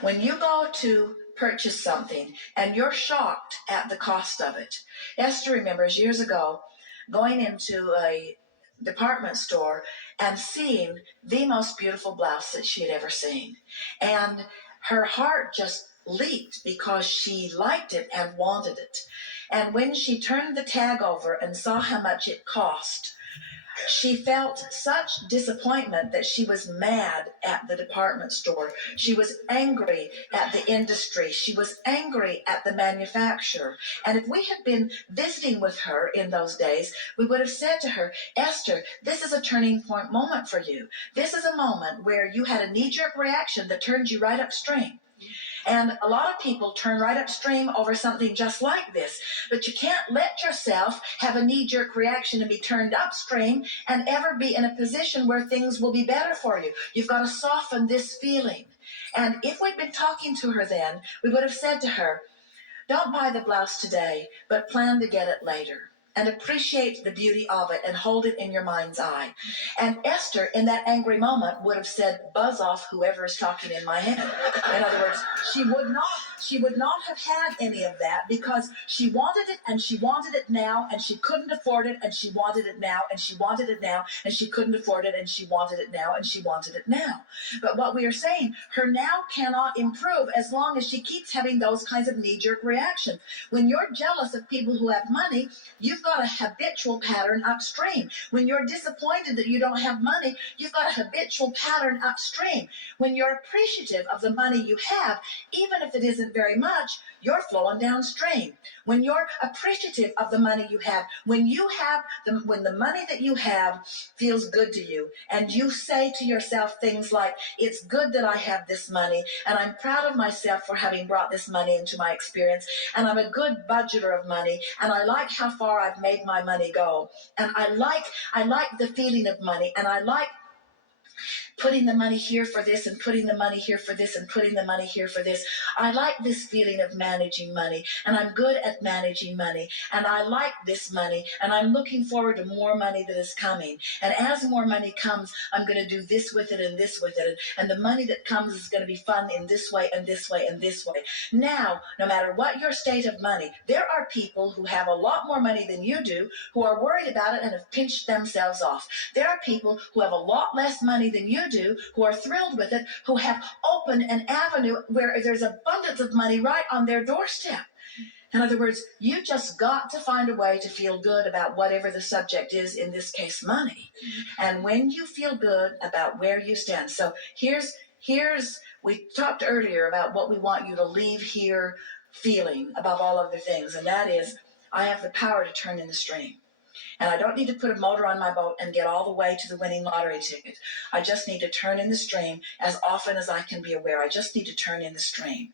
When you go to purchase something and you're shocked at the cost of it. Esther remembers years ago going into a department store and seeing the most beautiful blouse that she had ever seen. And her heart just leaped because she liked it and wanted it. And when she turned the tag over and saw how much it cost, she felt such disappointment that she was mad at the department store. She was angry at the industry. She was angry at the manufacturer. And if we had been visiting with her in those days, we would have said to her, Esther, this is a turning point moment for you. This is a moment where you had a knee-jerk reaction that turned you right upstream. And a lot of people turn right upstream over something just like this. But you can't let yourself have a knee-jerk reaction and be turned upstream and ever be in a position where things will be better for you. You've got to soften this feeling. And if we'd been talking to her then, we would have said to her, don't buy the blouse today, but plan to get it later. And appreciate the beauty of it and hold it in your mind's eye. And Esther, in that angry moment, would have said, buzz off whoever is talking in my head. In other words, she would not have had any of that because she wanted it and she wanted it now and she couldn't afford it and she wanted it now and she wanted it now and she couldn't afford it and she wanted it now and she wanted it now. But what we are saying, her now cannot improve as long as she keeps having those kinds of knee-jerk reactions. When you're jealous of people who have money, you've got a habitual pattern upstream. When you're disappointed that you don't have money, you've got a habitual pattern upstream. When you're appreciative of the money you have, even if it isn't very much, you're flowing downstream. When you're appreciative of the money you have, when the money that you have feels good to you, and you say to yourself things like, it's good that I have this money, and I'm proud of myself for having brought this money into my experience, and I'm a good budgeter of money, and I like how far I've made my money go, and I like the feeling of money, and I like putting the money here for this and putting the money here for this and putting the money here for this. I like this feeling of managing money, and I'm good at managing money, and I like this money, and I'm looking forward to more money that is coming. And as more money comes, I'm going to do this with it and this with it, and the money that comes is going to be fun in this way and this way and this way. Now, no matter what your state of money, there are people who have a lot more money than you do who are worried about it and have pinched themselves off. There are people who have a lot less money than you do, who are thrilled with it, who have opened an avenue where there's abundance of money right on their doorstep. In other words, you just got to find a way to feel good about whatever the subject is, in this case, money. And when you feel good about where you stand, so here's we talked earlier about what we want you to leave here feeling above all other things, and that is, I have the power to turn in the stream. And I don't need to put a motor on my boat and get all the way to the winning lottery ticket. I just need to turn in the stream as often as I can be aware. I just need to turn in the stream.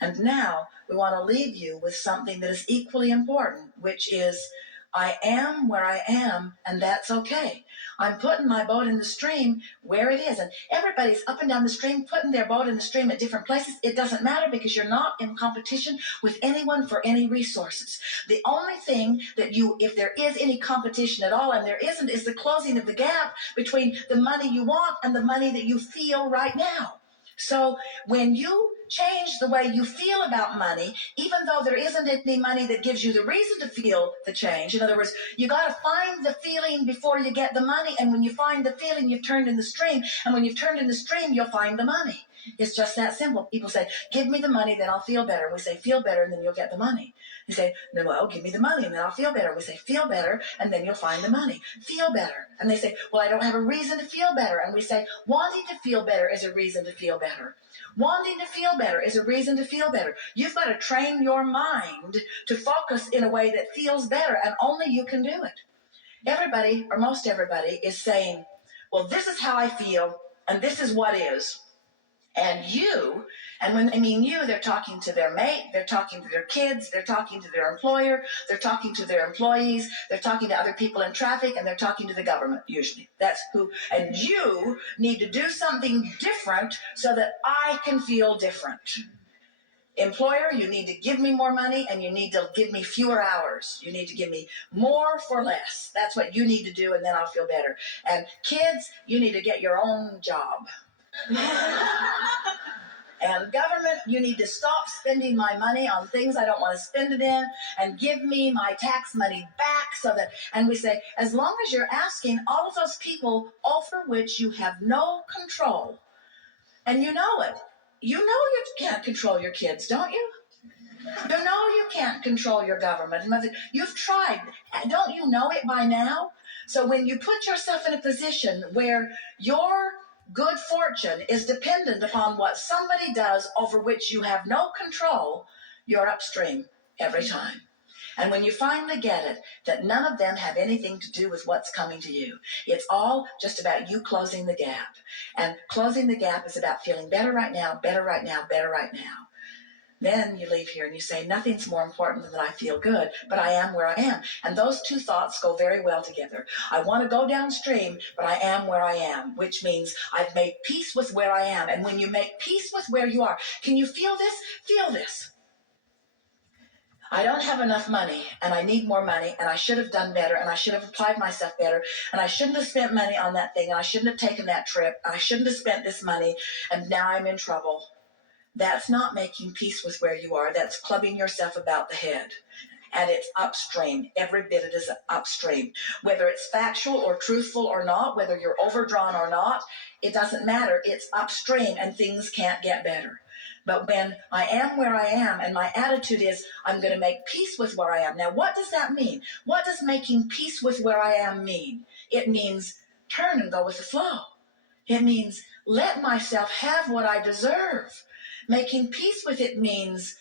And now we want to leave you with something that is equally important, which is, I am where I am, and that's okay. I'm putting my boat in the stream where it is. And everybody's up and down the stream, putting their boat in the stream at different places. It doesn't matter because you're not in competition with anyone for any resources. The only thing that if there is any competition at all, and there isn't, is the closing of the gap between the money you want and the money that you feel right now. So when you change the way you feel about money, even though there isn't any money that gives you the reason to feel the change, in other words, you got to find the feeling before you get the money, and when you find the feeling, you've turned in the stream, and when you've turned in the stream, you'll find the money. It's just that simple. People say, give me the money, then I'll feel better. We say, feel better, and then you'll get the money. You say, no, well, give me the money, and then I'll feel better. We say, feel better, and then you'll find the money. Feel better. And they say, well, I don't have a reason to feel better. And we say, wanting to feel better is a reason to feel better. Wanting to feel better is a reason to feel better. You've got to train your mind to focus in a way that feels better, and only you can do it. Everybody, or most everybody, is saying, well, this is how I feel, and this is what is. And when they mean you, they're talking to their mate, they're talking to their kids, they're talking to their employer, they're talking to their employees, they're talking to other people in traffic, and they're talking to the government, usually. That's who. And you need to do something different so that I can feel different. Employer, you need to give me more money, and you need to give me fewer hours. You need to give me more for less. That's what you need to do, and then I'll feel better. And kids, you need to get your own job. And government, you need to stop spending my money on things I don't want to spend it in and give me my tax money back so that, and we say, as long as you're asking all of those people over which you have no control, and you know it, you know you can't control your kids, don't you? You know you can't control your government. You've tried. Don't you know it by now? So when you put yourself in a position where your good fortune is dependent upon what somebody does over which you have no control, you're upstream every time. And when you finally get it, that none of them have anything to do with what's coming to you. It's all just about you closing the gap. And closing the gap is about feeling better right now, better right now, better right now. Then you leave here and you say, nothing's more important than that I feel good, but I am where I am. And those two thoughts go very well together. I want to go downstream, but I am where I am, which means I've made peace with where I am. And when you make peace with where you are, can you feel this? Feel this. I don't have enough money, and I need more money, and I should have done better, and I should have applied myself better, and I shouldn't have spent money on that thing, and I shouldn't have taken that trip, and I shouldn't have spent this money, and now I'm in trouble. That's not making peace with where you are. That's clubbing yourself about the head. And it's upstream. Every bit it is upstream. Whether it's factual or truthful or not, whether you're overdrawn or not, it doesn't matter. It's upstream and things can't get better. But when I am where I am and my attitude is I'm going to make peace with where I am. Now, what does that mean? What does making peace with where I am mean? It means turn and go with the flow. It means let myself have what I deserve. Making peace with it means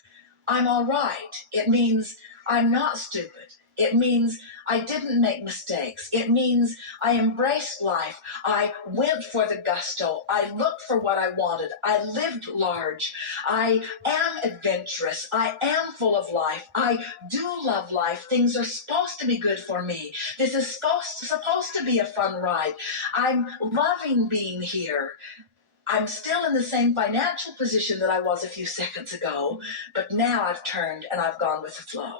I'm all right. It means I'm not stupid. It means I didn't make mistakes. It means I embraced life. I went for the gusto. I looked for what I wanted. I lived large. I am adventurous. I am full of life. I do love life. Things are supposed to be good for me. This is supposed to be a fun ride. I'm loving being here. I'm still in the same financial position that I was a few seconds ago, but now I've turned and I've gone with the flow.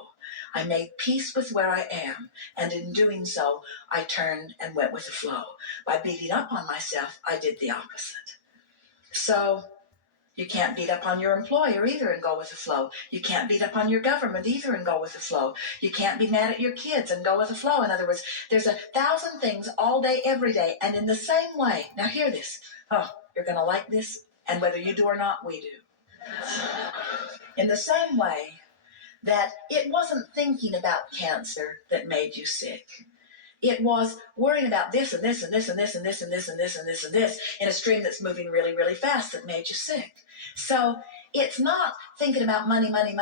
I made peace with where I am, and in doing so, I turned and went with the flow. By beating up on myself, I did the opposite. So you can't beat up on your employer either and go with the flow. You can't beat up on your government either and go with the flow. You can't be mad at your kids and go with the flow. In other words, there's 1,000 things all day, every day, and in the same way, now hear this. Oh, you're going to like this, and whether you do or not, we do. In the same way that it wasn't thinking about cancer that made you sick. It was worrying about this and this and this and this and this and this and this and this and this in a stream that's moving really, really fast that made you sick. So it's not thinking about money that's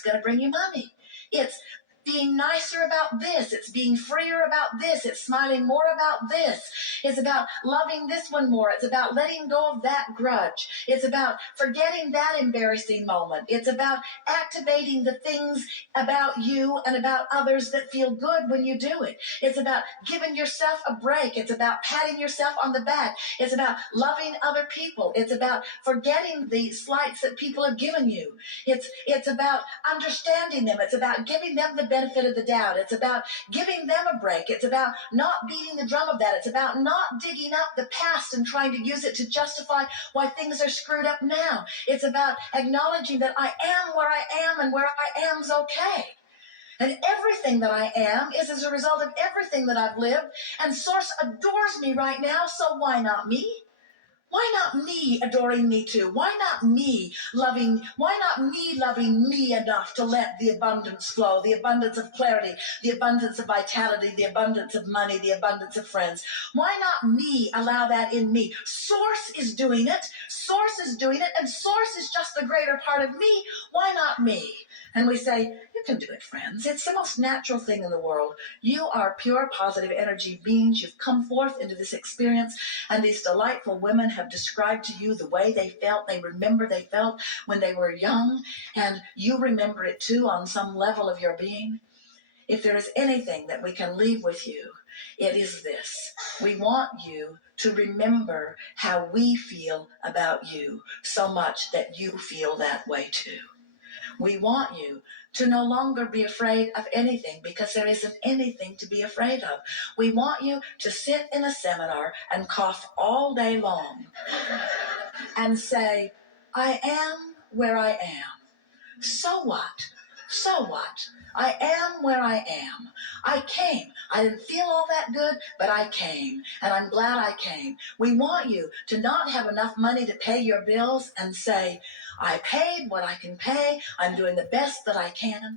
going to bring you money. It's being nicer about this. It's being freer about this. It's smiling more about this. It's about loving this one more. It's about letting go of that grudge. It's about forgetting that embarrassing moment. It's about activating the things about you and about others that feel good when you do it. It's about giving yourself a break. It's about patting yourself on the back. It's about loving other people. It's about forgetting the slights that people have given you. It's about understanding them. It's about giving them the benefit of the doubt. It's about giving them a break. It's about not beating the drum of that. It's about not digging up the past and trying to use it to justify why things are screwed up now. It's about acknowledging that I am where I am and where I am's okay. And everything that I am is as a result of everything that I've lived, and Source adores me right now, so why not me? Why not me adoring me too? Why not me loving me enough to let the abundance flow, the abundance of clarity, the abundance of vitality, the abundance of money, the abundance of friends? Why not me allow that in me? Source is doing it. Source is doing it, and Source is just the greater part of me. Why not me? And we say, you can do it, friends. It's the most natural thing in the world. You are pure positive energy beings. You've come forth into this experience, and these delightful women have described to you the way they felt. They remember they felt when they were young, and you remember it too on some level of your being. If there is anything that we can leave with you, it is this. We want you to remember how we feel about you so much that you feel that way too. We want you to no longer be afraid of anything, because there isn't anything to be afraid of. We want you to sit in a seminar and cough all day long and say, I am where I am. So what? So what? I am where I am. I came. I didn't feel all that good, but I came, and I'm glad I came. We want you to not have enough money to pay your bills and say, I paid what I can pay. I'm doing the best that I can.